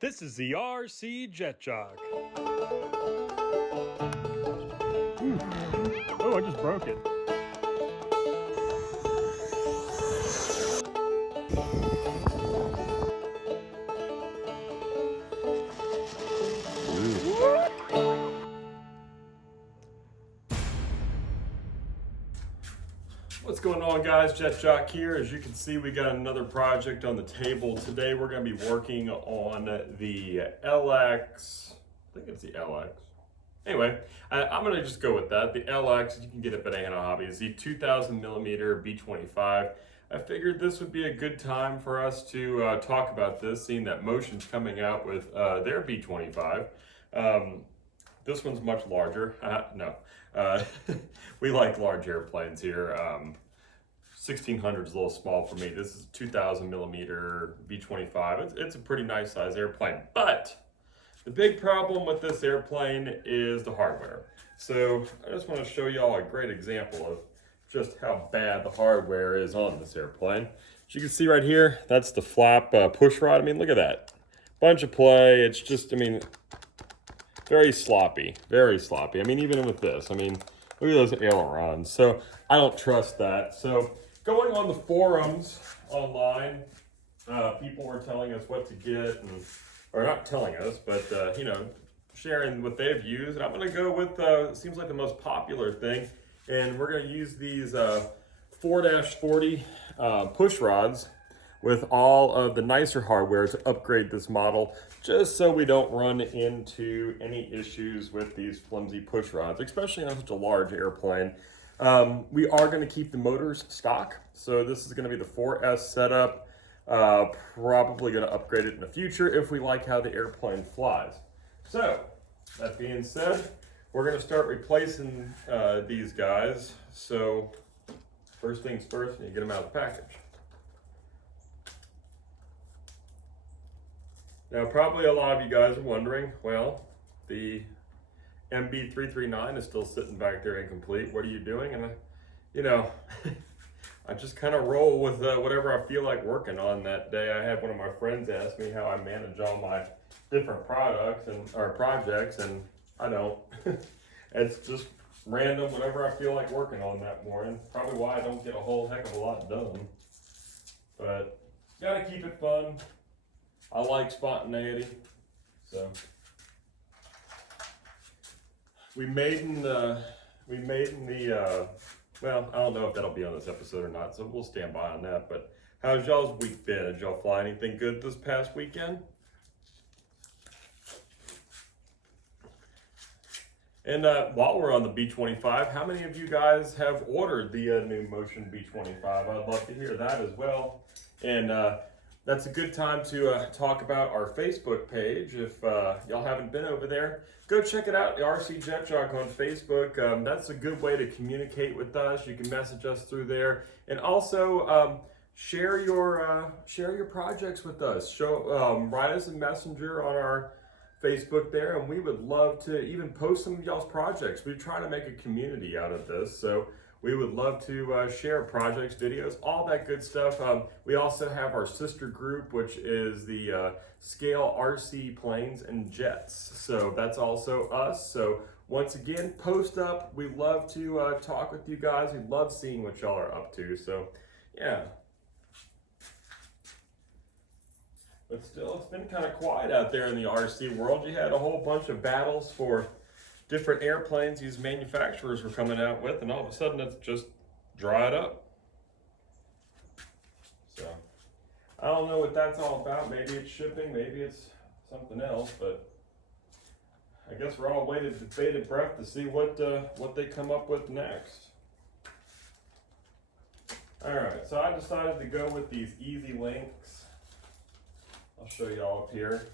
This is the RC Jet Jog. Oh, I just broke it. What's going on, guys? Jet Jock here. As you can see, we got another project on the table. Today we're going to be working on the LX. I think it's the LX. Anyway, I'm going to just go with that. The LX, you can get it at Banana Hobbies, the 2000 millimeter B-25. I figured this would be a good time for us to talk about this, seeing that Motion's coming out with their B-25. This one's much larger. No, we like large airplanes here. 1600 is a little small for me. This is 2000 millimeter B-25. It's a pretty nice size airplane, but the big problem with this airplane is the hardware. So I just want to show y'all a great example of just how bad the hardware is on this airplane. As you can see right here, that's the flap push rod. I mean, look at that. Bunch of play. It's just, I mean, very sloppy, very sloppy. I mean, even with this, I mean, look at those ailerons. So I don't trust that. So going on the forums online, people were telling us what to get, and, or not telling us, but you know, sharing what they've used. And I'm gonna go with, seems like the most popular thing. And we're gonna use these 4-40 push rods with all of the nicer hardware to upgrade this model, just so we don't run into any issues with these flimsy push rods, especially on such a large airplane. We are going to keep the motors stock, so this is going to be the 4S setup. Probably going to upgrade it in the future if we like how the airplane flies. So, that being said, we're going to start replacing these guys. So, first things first, you get them out of the package. Now, probably a lot of you guys are wondering, well, the MB339 is still sitting back there incomplete. What are you doing? And, you know, I just kind of roll with whatever I feel like working on that day. I had one of my friends ask me how I manage all my different products or projects, and I don't. It's just random, whatever I feel like working on that morning. Probably why I don't get a whole heck of a lot done. But gotta keep it fun. I like spontaneity, so we maiden the well, I don't know if that'll be on this episode or not, so we'll stand by on that. But how's y'all's week been? Did y'all fly anything good this past weekend? And while we're on the B-25, how many of you guys have ordered the new Motion B-25? I'd love to hear that as well. And that's a good time to talk about our Facebook page. If y'all haven't been over there, go check it out, the RC Jet Jog on Facebook. That's a good way to communicate with us. You can message us through there, and also share your projects with us. Write us a messenger on our Facebook there, and we would love to even post some of y'all's projects. We try to make a community out of this, so we would love to share projects, videos, all that good stuff. We also have our sister group, which is the Scale RC Planes and Jets. So that's also us. So once again, post up. We love to talk with you guys. We love seeing what y'all are up to. So yeah. But still, it's been kind of quiet out there in the RC world. You had a whole bunch of battles for different airplanes these manufacturers were coming out with, and all of a sudden it's just dried up. So I don't know what that's all about. Maybe it's shipping, maybe it's something else, but I guess we're all waiting with bated breath to see what they come up with next. All right, so I decided to go with these Easy Links. I'll show y'all up here.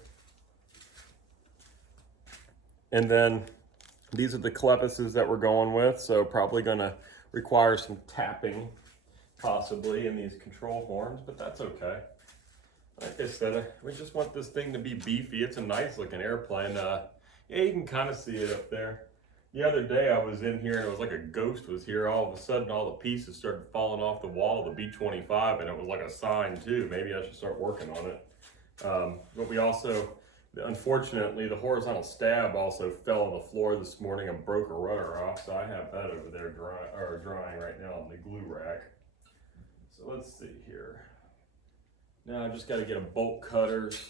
And then these are the clevises that we're going with, so probably gonna require some tapping, possibly, in these control horns, but that's okay. Like I said, we just want this thing to be beefy. It's a nice looking airplane. Yeah, you can kind of see it up there. The other day I was in here and it was like a ghost was here. All of a sudden all the pieces started falling off the wall of the B-25, and it was like a sign too. Maybe I should start working on it. But we also Unfortunately, the horizontal stab also fell on the floor this morning and broke a rudder off, so I have that over there drying right now on the glue rack. So let's see here. Now I just got to get a bolt cutters.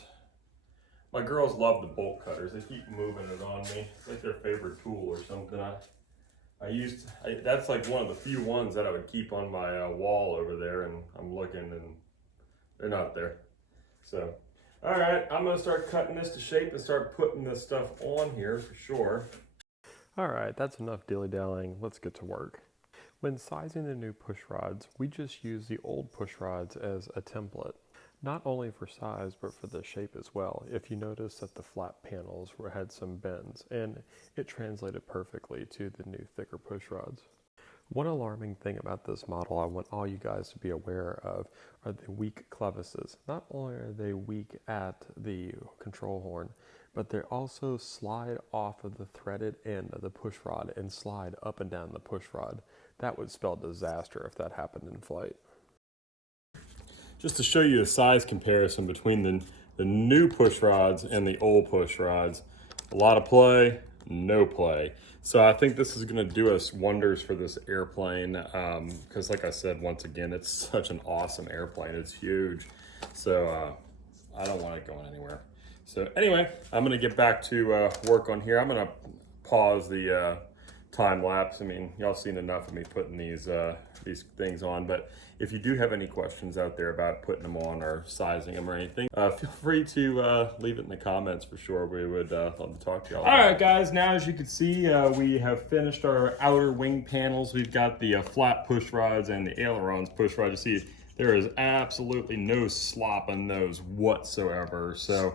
My girls love the bolt cutters. They keep moving it on me. It's like their favorite tool or something. That's like one of the few ones that I would keep on my wall over there, and I'm looking and they're not there. So, all right, I'm gonna start cutting this to shape and start putting this stuff on here for sure. All right, that's enough dilly-dallying. Let's get to work. When sizing the new push rods, we just use the old push rods as a template. Not only for size, but for the shape as well. If you notice that the flat panels had some bends, and it translated perfectly to the new thicker push rods. One alarming thing about this model I want all you guys to be aware of are the weak clevises. Not only are they weak at the control horn, but they also slide off of the threaded end of the push rod and slide up and down the push rod. That would spell disaster if that happened in flight. Just to show you a size comparison between the new push rods and the old push rods, a lot of play, no play. So I think this is going to do us wonders for this airplane because like I said, once again, it's such an awesome airplane. It's huge. So I don't want it going anywhere. So anyway, I'm going to get back to work on here. I'm going to pause the time lapse. I mean, y'all seen enough of me putting these things on, but if you do have any questions out there about putting them on or sizing them or anything, feel free to leave it in the comments for sure. We would love to talk to y'all. All right, guys, now as you can see, we have finished our outer wing panels. We've got the flat push rods and the ailerons push rod. You see, there is absolutely no slop on those whatsoever. So,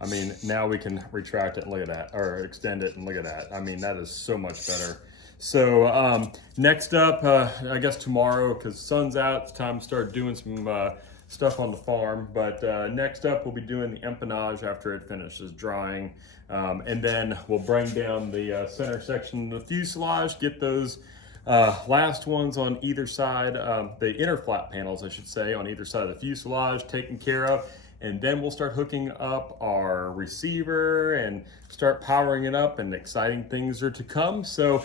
I mean, now we can retract it and look at that, or extend it and look at that. I mean, that is so much better. So next up, I guess tomorrow, because sun's out, it's time to start doing some stuff on the farm. But next up, we'll be doing the empennage after it finishes drying. And then we'll bring down the center section of the fuselage, get those last ones on either side, the inner flat panels, I should say, on either side of the fuselage taken care of. And then we'll start hooking up our receiver and start powering it up, and exciting things are to come. So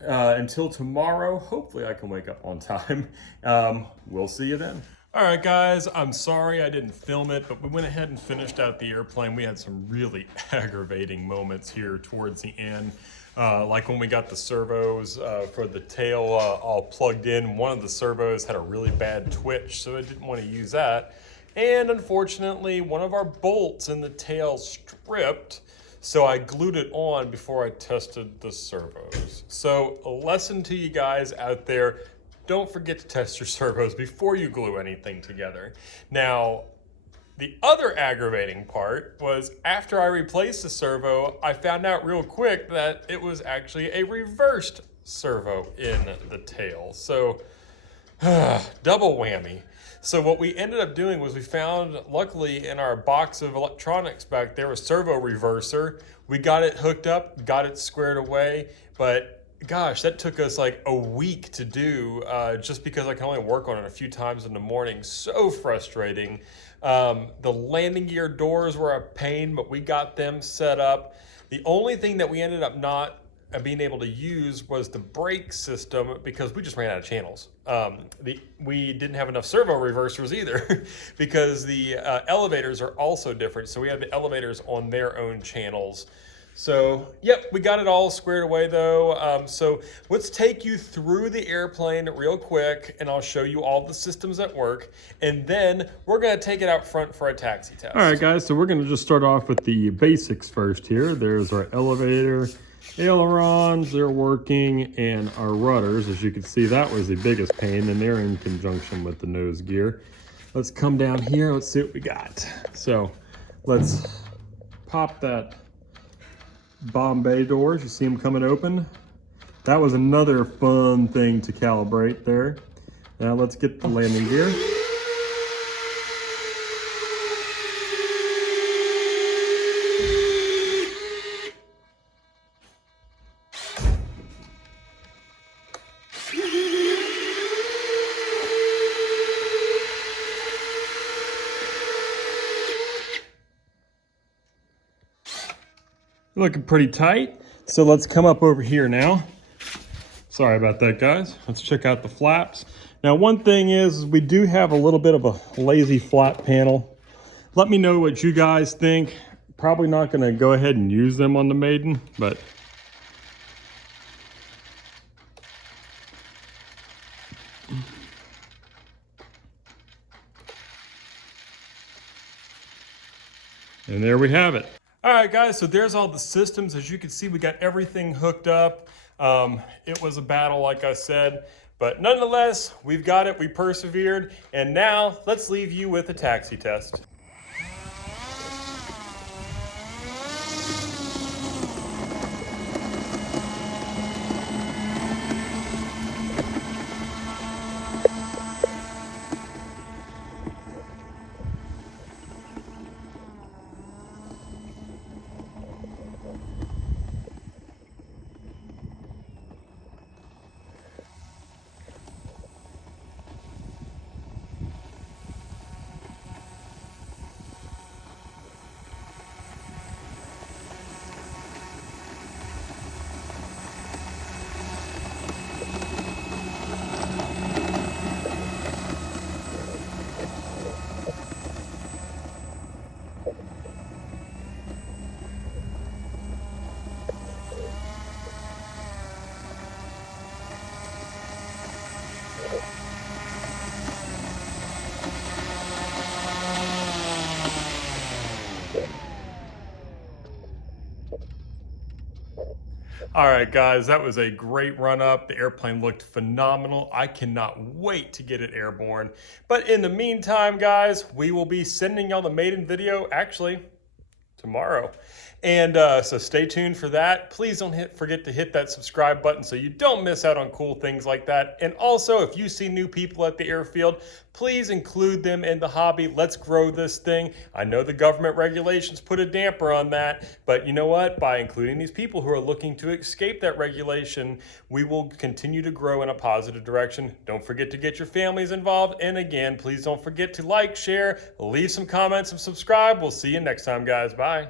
until tomorrow, hopefully I can wake up on time. We'll see you then. All right, guys, I'm sorry I didn't film it, but we went ahead and finished out the airplane. We had some really aggravating moments here towards the end. Like when we got the servos for the tail all plugged in, one of the servos had a really bad twitch, so I didn't want to use that. And unfortunately, one of our bolts in the tail stripped, so I glued it on before I tested the servos. So a lesson to you guys out there, don't forget to test your servos before you glue anything together. Now, the other aggravating part was after I replaced the servo, I found out real quick that it was actually a reversed servo in the tail. So, double whammy. So what we ended up doing was we found, luckily in our box of electronics back there, a servo reverser. We got it hooked up, got it squared away, but gosh, that took us like a week to do just because I can only work on it a few times in the morning. So frustrating. The landing gear doors were a pain, but we got them set up. The only thing that we ended up not being able to use was the brake system because we just ran out of channels. We didn't have enough servo reversers either because the elevators are also different. So we had the elevators on their own channels. So, yep, we got it all squared away though. So let's take you through the airplane real quick and I'll show you all the systems at work. And then we're gonna take it out front for a taxi test. All right, guys, so we're gonna just start off with the basics first here. There's our elevator, ailerons, they're working, and our rudders. As you can see, that was the biggest pain, and they're in conjunction with the nose gear. Let's come down here, let's see what we got. So let's pop that bomb bay doors. You see them coming open. That was another fun thing to calibrate there. Now let's get the landing gear. looking pretty tight. So let's come up over here now. Sorry about that, guys. Let's check out the flaps. Now, one thing is we do have a little bit of a lazy flap panel. Let me know what you guys think. Probably not gonna go ahead and use them on the Maiden, but and there we have it. All right, guys, so there's all the systems. As you can see, we got everything hooked up. It was a battle, like I said, but nonetheless, we've got it, we persevered, and now let's leave you with a taxi test. All right, guys, that was a great run up. The airplane looked phenomenal. I cannot wait to get it airborne. But in the meantime, guys, we will be sending y'all the maiden video actually tomorrow. And so stay tuned for that. Please don't forget to hit that subscribe button so you don't miss out on cool things like that. And also, if you see new people at the airfield, please include them in the hobby. Let's grow this thing. I know the government regulations put a damper on that, but you know what? By including these people who are looking to escape that regulation, we will continue to grow in a positive direction. Don't forget to get your families involved. And again, please don't forget to like, share, leave some comments, and subscribe. We'll see you next time, guys. Bye.